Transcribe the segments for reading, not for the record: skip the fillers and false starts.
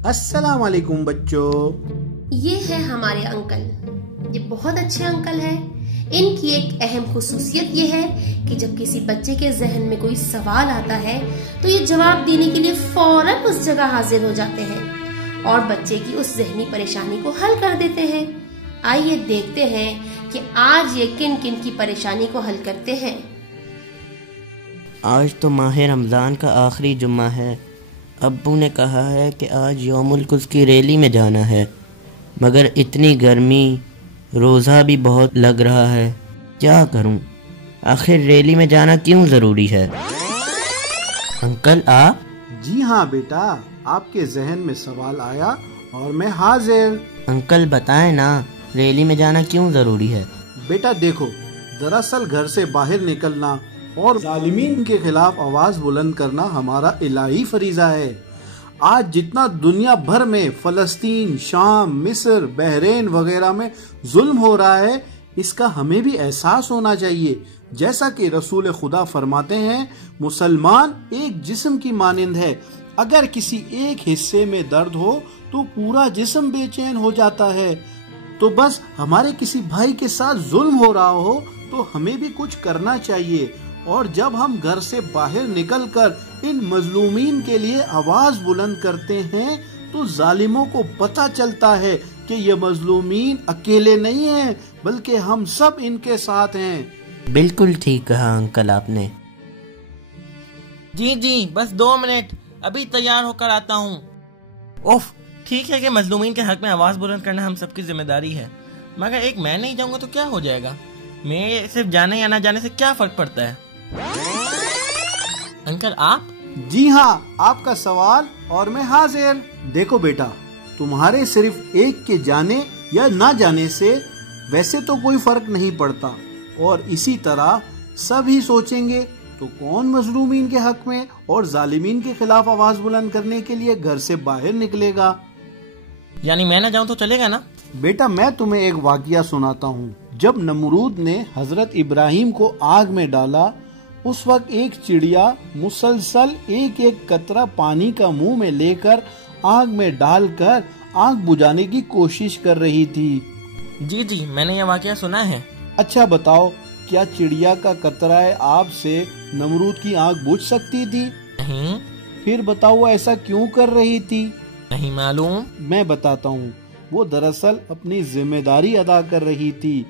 السلام علیکم بچوں. یہ ہے ہمارے انکل. یہ بہت اچھے انکل ہیں. ان کی ایک اہم خصوصیت یہ ہے کہ جب کسی بچے کے ذہن میں کوئی سوال آتا ہے تو یہ جواب دینے کے لیے فوراً اس جگہ حاضر ہو جاتے ہیں اور بچے کی اس ذہنی پریشانی کو حل کر دیتے ہیں. آئیے دیکھتے ہیں کہ آج یہ کن کن کی پریشانی کو حل کرتے ہیں. آج تو ماہ رمضان کا آخری جمعہ ہے. ابو نے کہا ہے کہ آج یوم القدس کی ریلی میں جانا ہے، مگر اتنی گرمی، روزہ بھی بہت لگ رہا ہے. کیا کروں؟ آخر ریلی میں جانا کیوں ضروری ہے؟ انکل آپ؟ جی ہاں بیٹا، آپ کے ذہن میں سوال آیا اور میں حاضر. انکل بتائیں نا، ریلی میں جانا کیوں ضروری ہے؟ بیٹا دیکھو، دراصل گھر سے باہر نکلنا اور ظالمین کے خلاف آواز بلند کرنا ہمارا الہی فریضہ ہے. آج جتنا دنیا بھر میں فلسطین، شام، مصر، بحرین وغیرہ میں ظلم ہو رہا ہے، اس کا ہمیں بھی احساس ہونا چاہیے. جیسا کہ رسول خدا فرماتے ہیں، مسلمان ایک جسم کی مانند ہے. اگر کسی ایک حصے میں درد ہو تو پورا جسم بے چین ہو جاتا ہے. تو بس ہمارے کسی بھائی کے ساتھ ظلم ہو رہا ہو تو ہمیں بھی کچھ کرنا چاہیے. اور جب ہم گھر سے باہر نکل کر ان مظلومین کے لیے آواز بلند کرتے ہیں تو ظالموں کو پتہ چلتا ہے کہ یہ مظلومین اکیلے نہیں ہیں، بلکہ ہم سب ان کے ساتھ ہیں. بالکل ٹھیک کہا انکل آپ نے. جی بس 2 منٹ، ابھی تیار ہو کر آتا ہوں. اوف، ٹھیک ہے کہ مظلومین کے حق میں آواز بلند کرنا ہم سب کی ذمہ داری ہے، مگر ایک میں نہیں جاؤں گا تو کیا ہو جائے گا؟ میرے صرف جانے یا نہ جانے سے کیا فرق پڑتا ہے؟ انکل آپ؟ جی ہاں، آپ کا سوال اور میں حاضر. دیکھو بیٹا، تمہارے صرف ایک کے جانے یا نہ جانے سے ویسے تو کوئی فرق نہیں پڑتا، اور اسی طرح سب ہی سوچیں گے تو کون مظلومین کے حق میں اور ظالمین کے خلاف آواز بلند کرنے کے لیے گھر سے باہر نکلے گا؟ یعنی میں نہ جاؤں تو چلے گا نا؟ بیٹا میں تمہیں ایک واقعہ سناتا ہوں. جب نمرود نے حضرت ابراہیم کو آگ میں ڈالا، اس وقت ایک چڑیا مسلسل ایک قطرہ پانی کا منہ میں لے کر آگ میں ڈال کر آگ بجھانے کی کوشش کر رہی تھی. جی میں نے یہ واقعہ سنا ہے. اچھا بتاؤ، کیا چڑیا کا قطرہ آب سے نمرود کی آگ بجھ سکتی تھی؟ نہیں. پھر بتاؤ وہ ایسا کیوں کر رہی تھی؟ نہیں معلوم. میں بتاتا ہوں. وہ دراصل اپنی ذمہ داری ادا کر رہی تھی.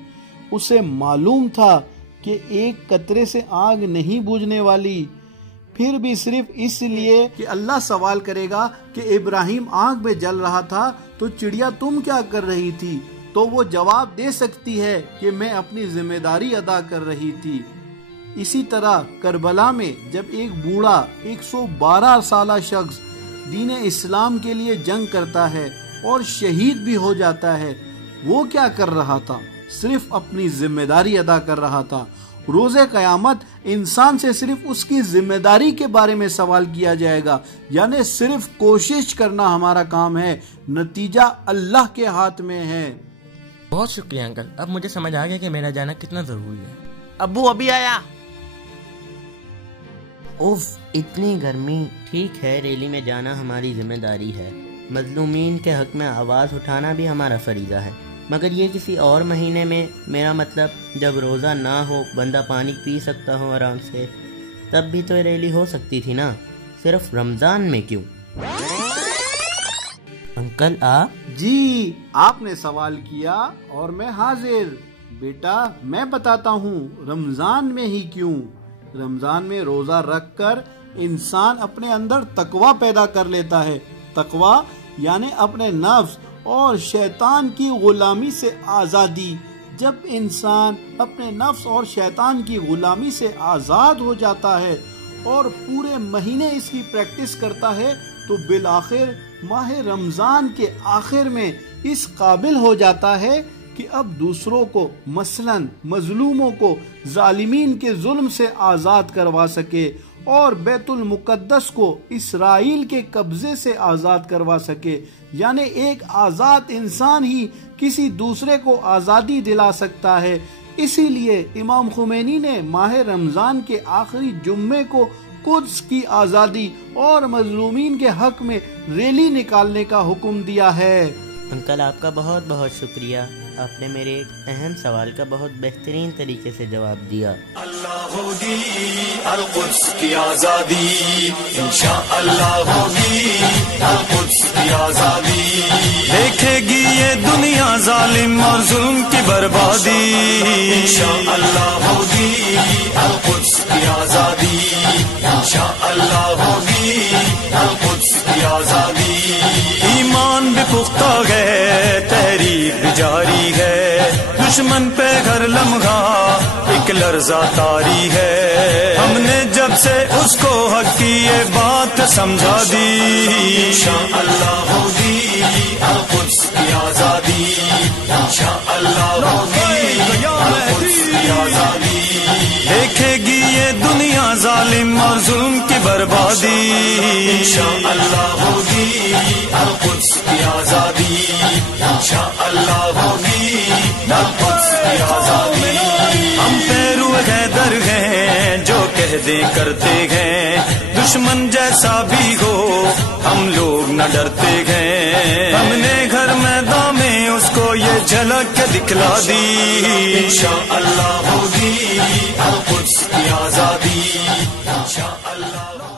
اسے معلوم تھا کہ ایک قطرے سے آگ نہیں بجھنے والی، پھر بھی صرف اس لیے کہ اللہ سوال کرے گا کہ ابراہیم آگ میں جل رہا تھا تو چڑیا تم کیا کر رہی تھی، تو وہ جواب دے سکتی ہے کہ میں اپنی ذمہ داری ادا کر رہی تھی. اسی طرح کربلا میں جب ایک بوڑھا 112 سالہ شخص دین اسلام کے لیے جنگ کرتا ہے اور شہید بھی ہو جاتا ہے، وہ کیا کر رہا تھا؟ صرف اپنی ذمہ داری ادا کر رہا تھا. روز قیامت انسان سے صرف اس کی ذمہ داری کے بارے میں سوال کیا جائے گا، یعنی صرف کوشش کرنا ہمارا کام ہے، نتیجہ اللہ کے ہاتھ میں ہے. بہت شکریہ انکل، اب مجھے سمجھ آ گیا کہ میرا جانا کتنا ضروری ہے. ابو ابھی آیا. اوف، اتنی گرمی. ٹھیک ہے، ریلی میں جانا ہماری ذمہ داری ہے، مظلومین کے حق میں آواز اٹھانا بھی ہمارا فریضہ ہے، مگر یہ کسی اور مہینے میں، میرا مطلب جب روزہ نہ ہو، بندہ پانی پی سکتا ہو آرام سے، تب بھی تو ریلی ہو سکتی تھی نا، صرف رمضان میں کیوں؟ انکل آپ؟ جی، آپ نے سوال کیا اور میں حاضر. بیٹا میں بتاتا ہوں، رمضان میں ہی کیوں. رمضان میں روزہ رکھ کر انسان اپنے اندر تقوی پیدا کر لیتا ہے. تقوی یعنی اپنے نفس اور شیطان کی غلامی سے آزادی. جب انسان اپنے نفس اور شیطان کی غلامی سے آزاد ہو جاتا ہے اور پورے مہینے اس کی پریکٹس کرتا ہے تو بالآخر ماہ رمضان کے آخر میں اس قابل ہو جاتا ہے کہ اب دوسروں کو، مثلاً مظلوموں کو ظالمین کے ظلم سے آزاد کروا سکے اور بیت المقدس کو اسرائیل کے قبضے سے آزاد کروا سکے. یعنی ایک آزاد انسان ہی کسی دوسرے کو آزادی دلا سکتا ہے. اسی لیے امام خمینی نے ماہ رمضان کے آخری جمعے کو قدس کی آزادی اور مظلومین کے حق میں ریلی نکالنے کا حکم دیا ہے۔ انکل آپ کا بہت بہت شکریہ، آپ نے میرے ایک اہم سوال کا بہت بہترین طریقے سے جواب دیا۔ اللہ ہوگی القدس کی آزادی، انشاءاللہ ہوگی القدس کی آزادی، دیکھے گی یہ دنیا ظالم اور ظلم کی بربادی، انشاءاللہ ہوگی القدس کی آزادی، انشاءاللہ ہوگی القدس کی آزادی، ایمان بھی پختہ ہے، تحریک بھی جاری ہے، دشمن پہ ہر لمحہ ایک لرزہ طاری ہے، ہم نے جب سے اس کو حق کی یہ بات سمجھا دی، انشاءاللہ ہوگی القدس کی آزادی، انشاءاللہ ہوگی القدس کی آزادی، دیکھے گی یہ دنیا ظالم اور ظلم کی بربادی، انشاءاللہ ہوگی القدس کی آزادی، انشاءاللہ ہوگی القدس کی آزادی، ہم پیرو حیدر ہیں جو کہہ دیں کرتے ہیں، دشمن جیسا بھی ہو ہم لوگ نہ ڈرتے ہیں، ہم نے گھر میدان میں اس کو یہ جھلک کے دکھلا دی، انشاءاللہ ہوگی القدس کی آزادی، انشاءاللہ